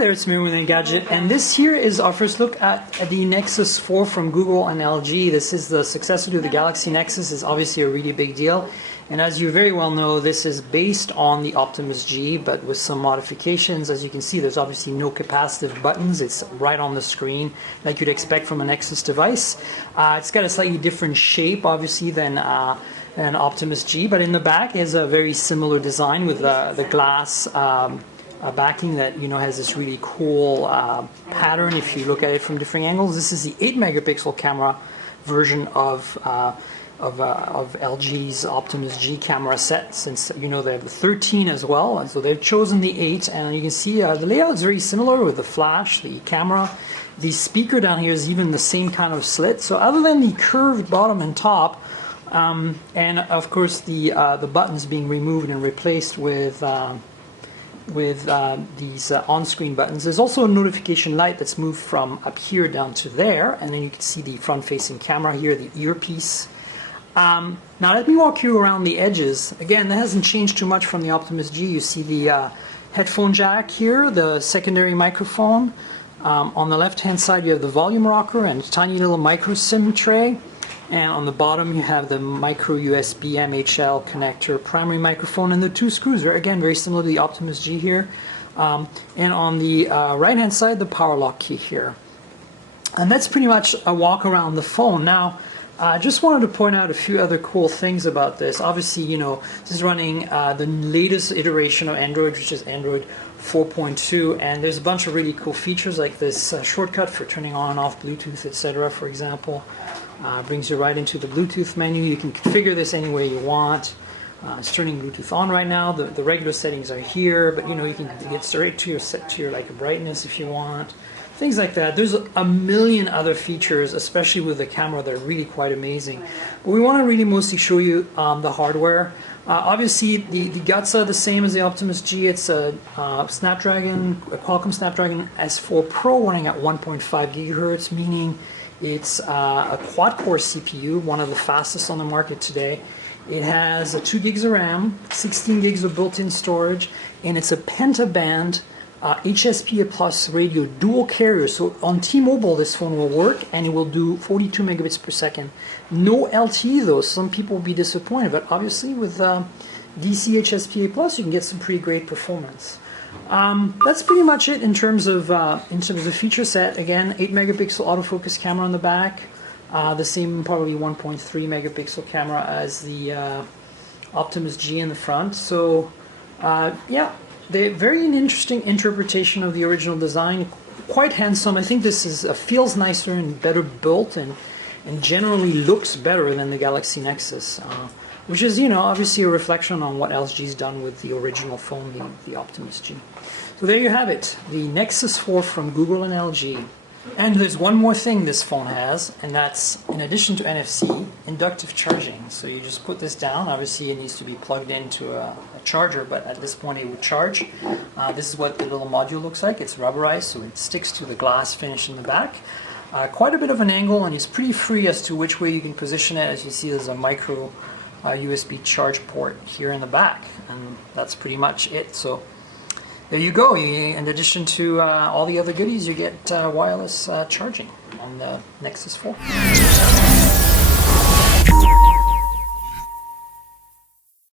there, it's me with a gadget, and this here is our first look at the Nexus 4 from Google and LG. This is the successor to the Galaxy Nexus. It's obviously a really big deal, and as you very well know, this is based on the Optimus G, but with some modifications. As you can see, there's obviously no capacitive buttons. It's right on the screen, like you'd expect from a Nexus device. It's got a slightly different shape, obviously, than Optimus G, but in the back is a very similar design with the glass backing that has this really cool pattern if you look at it from different angles. This is the 8 megapixel camera version of LG's Optimus G camera set, since they have the 13 as well, and so they've chosen the 8, and you can see the layout is very similar with the flash, the camera. The speaker down here is even the same kind of slit, so other than the curved bottom and top, and of course the buttons being removed and replaced with these on-screen buttons. There's also a notification light that's moved from up here down to there, and then you can see the front-facing camera here, the earpiece. Now let me walk you around the edges. Again, that hasn't changed too much from the Optimus G. You see the headphone jack here, the secondary microphone. On the left-hand side you have the volume rocker and a tiny little micro SIM tray. And on the bottom you have the micro USB MHL connector primary microphone, and the 2 screws are again very similar to the Optimus G here. And on the right hand side, the power lock key here. And that's pretty much a walk around the phone. Now I just wanted to point out a few other cool things about this. Obviously, this is running the latest iteration of Android, which is Android 4.2, and there's a bunch of really cool features like this shortcut for turning on and off Bluetooth, etc. For example, brings you right into the Bluetooth menu. You can configure this any way you want. It's turning Bluetooth on right now. The regular settings are here, but you can get straight to your like brightness if you want. Things like that. There's a million other features, especially with the camera, that are really quite amazing. But we want to really mostly show you the hardware. Obviously, the guts are the same as the Optimus G. It's a Qualcomm Snapdragon S4 Pro running at 1.5 gigahertz, meaning it's a quad-core CPU, one of the fastest on the market today. It has 2 gigs of RAM, 16 gigs of built-in storage, and it's a pentaband HSPA Plus radio dual carrier. So on T-Mobile this phone will work, and it will do 42 megabits per second. No LTE though. Some people will be disappointed, but obviously with DC HSPA Plus you can get some pretty great performance. That's pretty much it in terms of the feature set. Again, 8 megapixel autofocus camera on the back, the same probably 1.3 megapixel camera as the Optimus G in the front. So yeah. They're very interesting interpretation of the original design, quite handsome. I think this feels nicer and better built, and generally looks better than the Galaxy Nexus, which is obviously a reflection on what LG's done with the original phone, the Optimus G. So there you have it, the Nexus 4 from Google and LG. And there's one more thing this phone has, and that's, in addition to NFC, inductive charging. So you just put this down. Obviously it needs to be plugged into a charger, but at this point it would charge. This is what the little module looks like. It's rubberized, so it sticks to the glass finish in the back. Quite a bit of an angle, and it's pretty free as to which way you can position it. As you see, there's a micro USB charge port here in the back, and that's pretty much it. So there you go. In addition to all the other goodies, you get wireless charging on the Nexus 4.